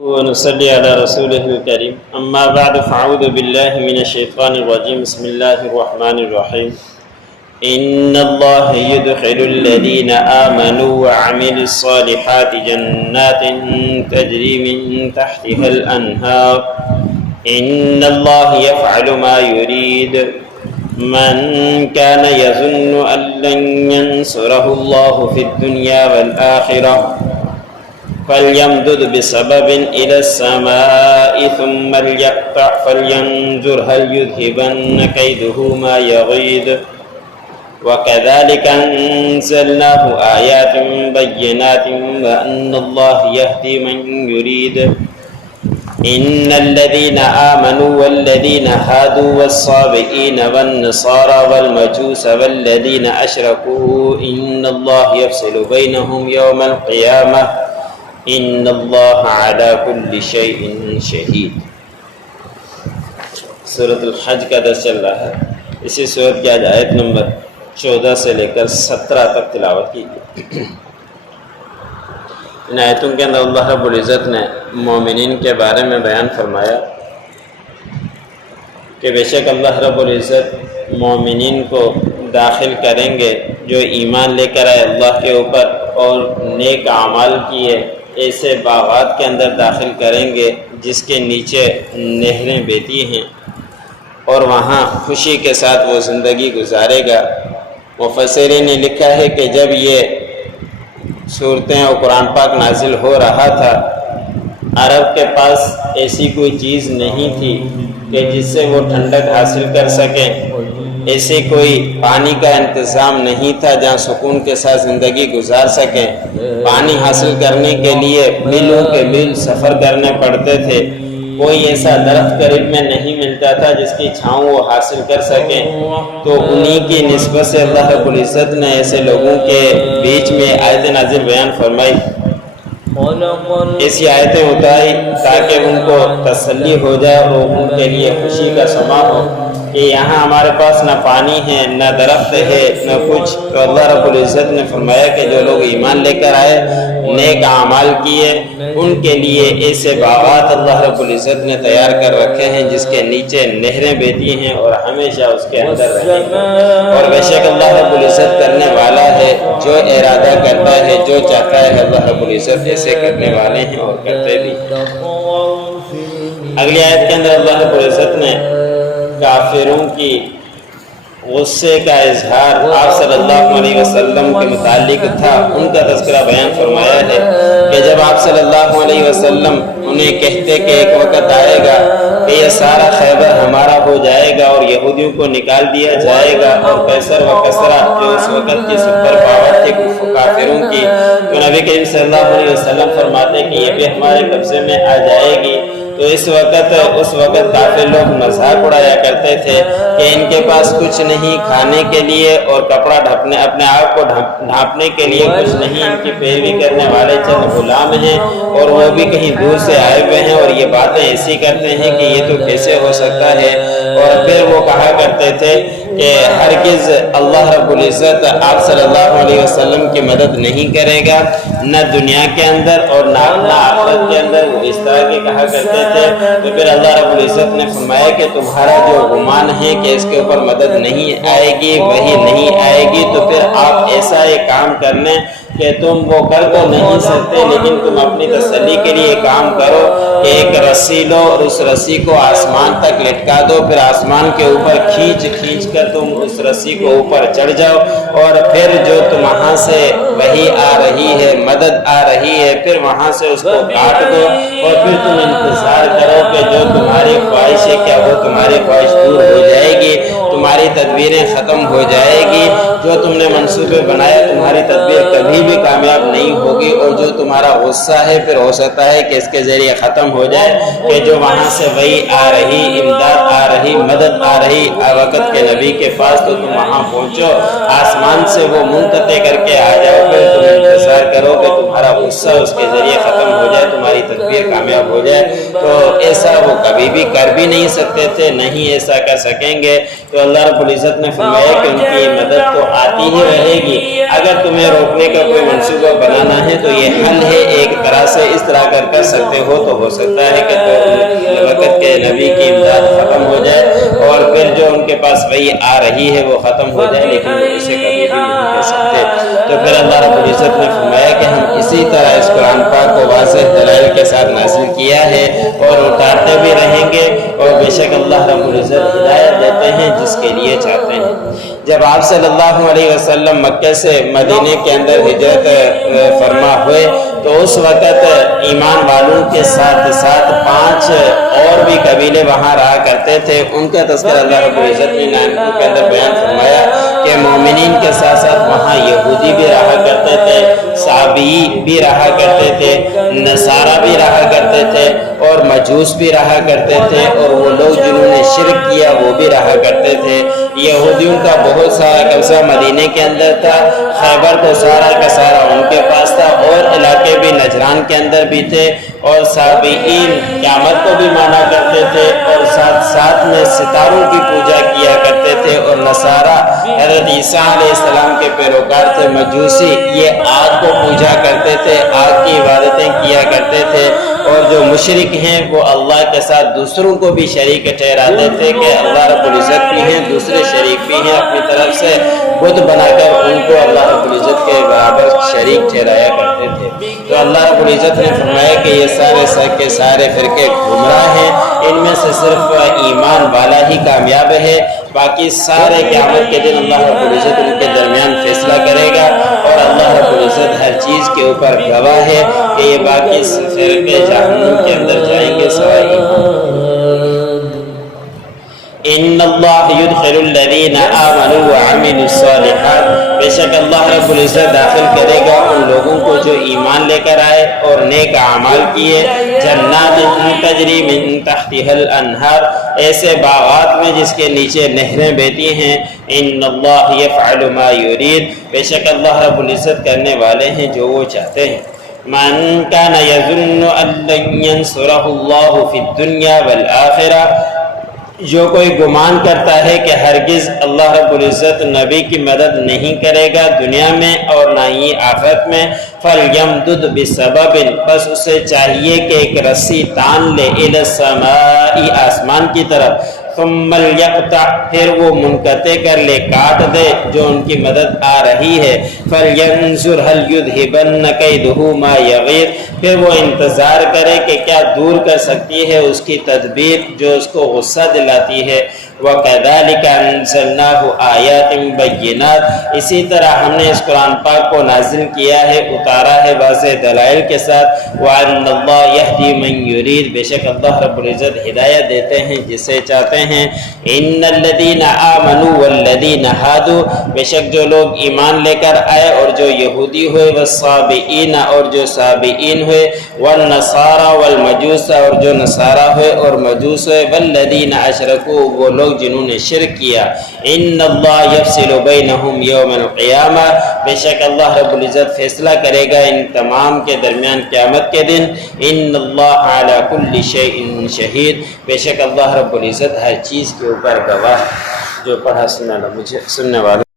ونصلي على رسوله الكريم أما بعد فأعوذ بالله من الشيطان الرجيم بسم الله الرحمن الرحيم إن الله يدخل الذين آمنوا وعملوا الصالحات جنات تجري من تحتها الأنهار إن الله يفعل ما يريد من كان يظن أن لن ينصره الله في الدنيا والآخرة فليمدد بسبب إلى السماء ثم ليقطع فلينظر هل يذهبن كيده ما يغيظ وكذلك أنزلناه آيات بينات وأن الله يهدي من يريد إن الذين آمنوا والذين هادوا والصابئين والنصارى والمجوس والذين أشركوا إن الله يفصل بينهم يوم القيامة ان اللہ علی کل شیء شہید۔ سورۃ الحج کا درس چل رہا ہے۔ اسی سورت کی آج آیت نمبر 14 سے لے کر 17 تک تلاوت کی گئی۔ ان آیتوں کے اندر اللہ رب العزت نے مومنین کے بارے میں بیان فرمایا کہ بے شک اللہ رب العزت مومنین کو داخل کریں گے جو ایمان لے کر آئے اللہ کے اوپر اور نیک اعمال کیے، ایسے باغات کے اندر داخل کریں گے جس کے نیچے نہریں بہتی ہیں اور وہاں خوشی کے ساتھ وہ زندگی گزارے گا۔ مفسرین نے لکھا ہے کہ جب یہ صورتیں اور قرآن پاک نازل ہو رہا تھا، عرب کے پاس ایسی کوئی چیز نہیں تھی کہ جس سے وہ ٹھنڈک حاصل کر سکیں، ایسے کوئی پانی کا انتظام نہیں تھا جہاں سکون کے ساتھ زندگی گزار سکیں۔ پانی حاصل کرنے کے لیے میلوں کے میل سفر کرنے پڑتے تھے، کوئی ایسا درخت قریب میں نہیں ملتا تھا جس کی چھاؤں وہ حاصل کر سکیں، تو انہی کی نسبت سے اللہ رب العزت نے ایسے لوگوں کے بیچ میں آیت نازل بیان فرمائی، ایسی آیتیں اتاری تاکہ ان کو تسلی ہو جائے اور ان کے لیے خوشی کا سما ہو کہ یہاں ہمارے پاس نہ پانی ہے نہ درخت ہے نہ کچھ۔ تو اللہ رب العزت نے فرمایا کہ جو لوگ ایمان لے کر آئے، نیک اعمال کیے، ان کے لیے ایسے باغات اللہ رب العزت نے تیار کر رکھے ہیں جس کے نیچے نہریں بہتی ہیں اور ہمیشہ اس کے اندر رہیں گے۔ اور بے شک اللہ رب العزت کرنے والا ہے، جو ارادہ کرتا ہے، جو چاہتا ہے اللہ رب العزت ایسے کرنے والے ہیں اور کرتے بھی۔ اگلی آیت کے اندر اللہ رب العزت نے کافروں کی غصے کا اظہار آپ صلی اللہ علیہ وسلم کے متعلق تھا، ان کا تذکرہ بیان فرمایا ہے کہ جب آپ صلی اللہ علیہ وسلم انہیں کہتے کہ ایک وقت آئے گا کہ یہ سارا خیبر ہمارا ہو جائے گا اور یہودیوں کو نکال دیا جائے گا، اور قیصر و کسریٰ جو اس وقت کی سپر پاور تھی کافروں کی، تو نبی کریم صلی اللہ علیہ وسلم فرماتے کہ یہ بھی ہمارے قبضے میں آ جائے گی۔ تو اس وقت کافر لوگ مذاق اڑایا کرتے تھے کہ ان کے پاس کچھ نہیں کھانے کے لیے اور کپڑا ڈھانپنے، اپنے آپ کو ڈھانپنے کے لیے کچھ نہیں، ان کی پیروی کرنے والے چند غلام ہیں اور وہ بھی کہیں دور سے آئے ہوئے ہیں اور یہ باتیں ایسی کرتے ہیں کہ یہ تو کیسے ہو سکتا ہے۔ اور پھر وہ کہا کرتے تھے کہ ہرگز اللہ رب العزت آپ صلی اللہ علیہ وسلم کی مدد نہیں کرے گا، نہ دنیا کے اندر اور نہ آخرت کے اندر، وہ اس طرح کے کہا کرتے تھے۔ تو پھر اللہ رب العزت نے فرمایا کہ تمہارا جو گمان ہے کہ اس کے اوپر مدد نہیں آئے گی، وہی نہیں آئے گی، تو پھر آپ ایسا ایک کام کر لیں کہ تم وہ کر تو نہیں سکتے لیکن تم اپنی تسلی کے لیے کام کرو کہ ایک رسی لو اور اس رسی کو آسمان تک لٹکا دو، پھر آسمان کے اوپر کھینچ کر تم اس رسی کو اوپر چڑھ جاؤ، اور پھر جو تم وہاں سے وہی آ رہی ہے، مدد آ رہی ہے، پھر وہاں سے اس کو کاٹ دو اور پھر تم انتظار کرو کہ جو تمہاری خواہش ہے کیا وہ تمہاری خواہش دور ہو جائے گی، तुम्हारी तदबीरें ख़त्म हो जाएगी, जो तुमने मंसूबे बनाया तुम्हारी तदबीर कभी भी कामयाब नहीं होगी, और जो तुम्हारा गुस्सा है फिर हो सकता है कि इसके ज़रिए ख़त्म हो जाए कि जो वहाँ से वही आ रही, इमदाद आ रही, मदद आ रही वक़्त के नबी के पास, तो तुम वहाँ पहुँचो, आसमान से वो मुनक़ते करके आ जाओगे, तुम इंतज़ार करोगे तुम्हारा गुस्सा उसके ज़रिए ख़त्म हो जाए, तुम्हारी तदबीर कामयाब हो जाए। तो ऐसा वो कभी भी कर भी नहीं सकते थे, नहीं ऐसा कर सकेंगे। तो अल्लाह रब्बुल इज़्ज़त ने फरमाया कि उनकी मदद तो आती ही रहेगी। अगर तुम्हें रोकने का कोई मंसूबा बनाना है तो ये हल है, एक तरह से इस तरह कर सकते हो, तो हो सकता है कि तो वक़्त के नबी की इमदाद ख़त्म हो जाए और फिर जो उनके पास वही आ रही है वो ख़त्म हो जाए, लेकिन वो इसे कभी भी नहीं कह सकते। तो फिर अल्लाह रब्बुल इज़्ज़त ने फरमाया कि हम इसी तरह इस कुरान पाक को वाज़ेह दलाइल के साथ नाज़िल किया है और उतारते भी रहेंगे, और बेशक अल्लाह रब्बुल इज़्ज़त हिदायत देते हैं जिसके लिए चाहते हैं। जब आप सल्लल्लाहु अलैहि वसल्लम मक्के से मदीने के अंदर हिजरत फरमा हुए तो उस वक़्त ईमान वालों के साथ साथ 5 और भी कबीले वहाँ रहा करते थे। उनका तज़किरा अल्लाह रब्बुल इज़्ज़त ने नाम के अंदर बयान फरमाया कि मोमिनीन के साथ साथ वहाँ यहूदी भी रहा करते थे, साबी भी रहा करते थे, नसारा भी रहा करते थे, और मजूस भी रहा करते थे, और वो लोग जिन्होंने शिरक किया वो भी रहा करते थे। यहूदियों का बहुत सारा कब्जा मदीने के अंदर था, खैबर तो सारा का सारा उनके पास था, और इलाके भी नजरान के अंदर भी थे, और साबीईन क़यामत को भी माना करते थे, और साथ साथ में सितारों की पूजा किया करते थे, और नसारा हज़रत ईसा अलैहिस्सलाम के पैरोकार थे। मजूसी ये आग को पूजा करते थे, आग की इबादतें किया करते थे, और जो मुशरिक हैं वो अल्लाह के साथ दूसरों को भी शरीक ठहराते थे कि अल्लाह रब्बुल इज़्ज़त भी हैं, दूसरे शरीक भी हैं, अपनी तरफ से बुत बनाकर उनको अल्लाह रब्बुल इज़्ज़त के बराबर शरीक ठहराया करते थे। तो अल्लाह रब्बुल इज़्ज़त ने फरमाया कि ये सारे के सारे फिरके गुमराह हैं, इनमें से सिर्फ ईमान वाला ही कामयाब है, बाकी सारे क़यामत के दिन अल्लाह रब्बुल इज़्ज़त उनके दरमियान फैसला करेगा, और अल्लाह रब्बुल इज़्ज़त हर चीज़ के ऊपर गवाह है कि ये बाकी फिरके जहन्नम के अंदर जाएंगे सिवाय ईमान। इन्नल्लाह युदखिलुल्लज़ीना आमनू व अमिलुस्सालिहात, बेशक अल्लाह रब्बुल इज़्ज़त दाखिल करेगा उन लोगों को जो ईमान लेकर आए और नेक अमाल किए, जन्नातिन तजरी मिन तहतिहल अनहार, ऐसे बागात में जिसके नीचे नहरें बहती हैं। इन्नल्लाह यफ़अलु मा युरीद, बेशक अल्लाह रब्बुल इज़्ज़त करने वाले हैं जो वो चाहते हैं। मन कान यज़ुन्नु अन लन यंसुरहुल्लाहु फिद दुनिया वल आखिरा, जो कोई गुमान करता है कि हरगिज़ अल्लाह रब्बुल इज़्ज़त नबी की मदद नहीं करेगा दुनिया में और ना ही आखिरत में, फलयमदुद बिसबबिन, बस उसे चाहिए कि एक रस्सी तान ले, इला समाई, आसमान की तरफ, सुम्मल यक़ता, फिर वो मुनक़ते कर ले, काट दे जो उनकी मदद आ रही है, फलयंजुर हल युज़हिबन्न कैदुहु मा यग़ीज़, फिर वो इंतज़ार करे कि क्या दूर कर सकती है उसकी तदबीर जो उसको गुस्सा दिलाती है। वकज़ालिका अंज़लनाहु आयातिन बय्यिनात, इसी तरह हमने इस कुरान पाक को नाज़िल किया है, उतारा है वाज़ेह दलाइल के साथ। व अन्नल्लाह यहदी मन युरीद, बेशक अल्लाह रब्बुल इज़्ज़त हिदायत देते हैं जिसे चाहते हैं। इन्नल्लज़ीना आमनू वल्लज़ीना हादू, बेशक जो लोग ईमान लेकर आए और जो यहूदी हुए, वस्साबिईन, और जो साबिईन हुए, वन्नसारा वलमजूस, और जो नसारा हुए और मजूस हुए, वल्लज़ीना अशरकू, वो लोग जिन्होंने शिरक किया। इन्नल्लाह यफ़सिलु बैनहुम यौमल क़ियामा, बेशक अल्लाह रब्बुल इज़्ज़त फैसला करेगा इन तमाम के दरमियान क़यामत के दिन। इन्नल्लाह अला कुल्लि शैइन शहीद, बेशक अल्लाह रब्बुल इज़्ज़त हर चीज़ के ऊपर गवाह। जो पढ़ा सुनने वाला